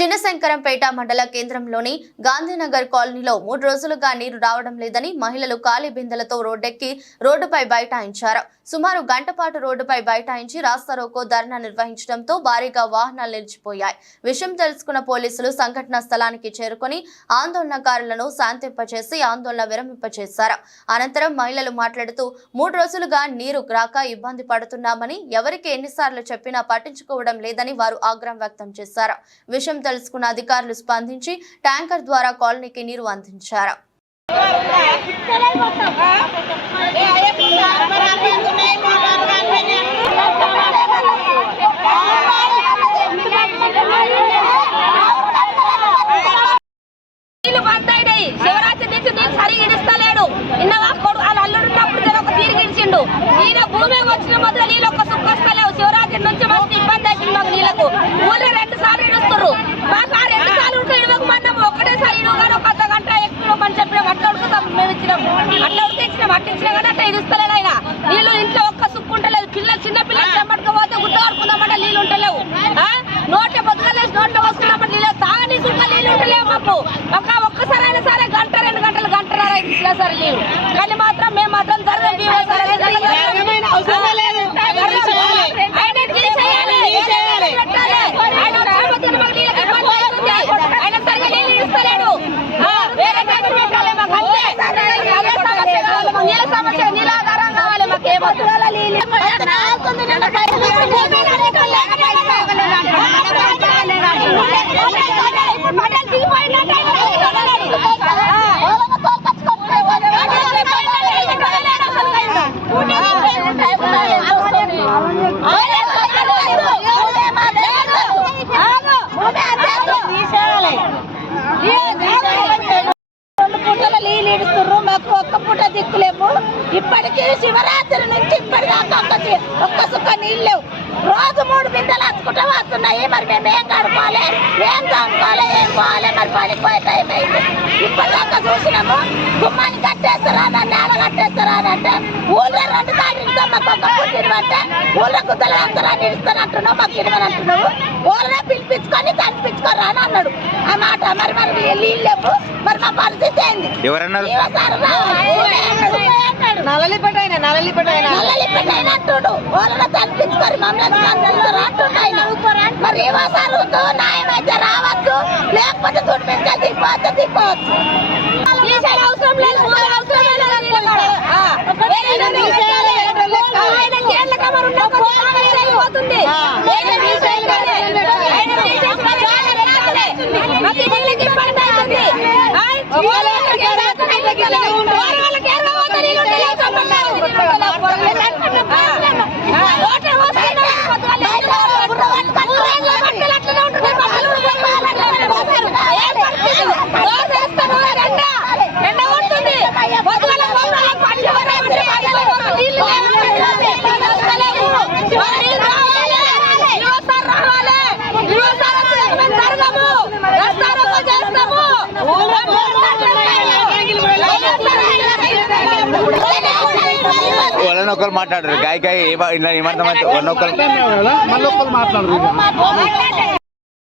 చిన్నశంకరంపేట మండల కేంద్రంలోని గాంధీనగర్ కాలనీలో 3 రోజులుగా నీరు రావడం లేదని మహిళలు ఖాళీ బిందెలతో రోడ్డెక్కి రోడ్డుపై బైఠాయించారు. సుమారు గంట పాటు రోడ్డుపై బైఠాయించి రాస్తారోకో ధర్నా నిర్వహించడంతో భారీగా వాహనాలు నిలిచిపోయాయి. విషయం తెలుసుకున్న పోలీసులు సంఘటనా స్థలానికి చేరుకుని ఆందోళనకారులను శాంతింపచేసి ఆందోళన విరమింపచేశారు. అనంతరం మహిళలు మాట్లాడుతూ 3 రోజులుగా నీరు రాక ఇబ్బంది పడుతున్నామని, ఎవరికి ఎన్నిసార్లు చెప్పినా పట్టించుకోవడం లేదని వారు ఆగ్రహం వ్యక్తం చేశారు. విషయం తెలుసుకున్న అధికారులు స్పందించి ట్యాంకర్ ద్వారా కాలనీకి నీరు అందించారు. శివరాత్రి నుంచి నేను సరిగా ఇడిస్తలేడు. ఇన్నవా కొడు వాళ్ళు అల్లుడున్నప్పుడు నేను ఒక తీరు గిడిచిండు. ఈయన భూమి వచ్చిన మొదలు నీళ్ళు ఒక్క సుక్క వస్తలేవు. శివరాత్రి నుంచి మస్తు ఇబ్బంది అవుతుంది మాకు నీళ్ళకు. ఊళ్ళో 2 సార్లు ఇడుస్తున్నారు. మాకు ఆ 2 సార్లు ఉంటే ఇవ్వకమన్నాము. ఒకటేసారి ఇవ్వగానే ఒక అర్ధ గంట ఎక్కువమని చెప్పినాం. అట్లా ఉడుకుతాం మేము ఇచ్చినాం. అట్లా ఉడికిచ్చినాం. అట్టించినా కానీ అట్లా ఇడుస్తలేడు ఆయన. నీళ్ళు ఇంట్లో ఒక్క సుక్కు ఉంటలేదు. చిన్న పిల్లలు చెమ్మట్టుకు పోతే గుడ్డ ఆడుకుందామంటే నీళ్ళు ఉంటలేవు. నోట్లో బతుకలేసి నోట్లో వస్తున్నామంటే నీళ్ళు తాగని సుక్క నీళ్ళు ఉంటలేవు మాకు. ఒక్కసారి అయినా సరే గంట 2 గంటలు గంటన్నర ఇచ్చినా సరే నీళ్ళు. కానీ మాత్రం మేము మాత్రం ఆయన సరిగా నీళ్ళు ఇస్తలేడు. వేరే టైం పెట్టాలి మాకు. నీళ్ళ సమస్య నీళ్ళాధారం కావాలి మాకేమొద్దు. నీళ్ళు ఇడుస్తున్నారు. మాకు ఒక్క పూట దిక్కులేము. ఇప్పటికీ శివరాత్రి నుంచి ఇప్పటిదాకా ఒక్క సుక్క నీళ్ళు లేవు. రోజు 3 బిందెలు వచ్చుకుంటూ వస్తున్నాయి. మరి మేము ఏం కడుకోవాలి, ఏం కానుకోవాలి, ఏం పోవాలి. మరి పడిపోయే టైం అయింది. ఇప్పటిదాకా చూసినాము. గుమ్మాన్ని కట్టేస్తారా, నేల కట్టేస్తారా అని అంటే ఊళ్ళో 2 సార్లు ఇస్తాం. మాకు ఒక్క పూట ఇవ్వంటే ఊళ్ళో గుద్దలు వేస్తారా అని ఇస్తానంటున్నావు. మాకు ఇవ్వని అంటున్నావు. ఊళ్ళో పిలిపించుకొని కనిపించుకోరా అని అన్నాడు. ఆ మాట మరి నీళ్ళు లేవు. మరి మా పరిస్థితి ఏంది? నల్లలిపెట్టైనట్టు ఊళ్ళో కనిపించుకొని మమ్మల్ని మరి న్యాయమైతే రావచ్చు, లేకపోతే దిగిపోవచ్చు. అవసరం లేదు. ఒకరు మాట్లాడరు గాయ ఏమంటారు.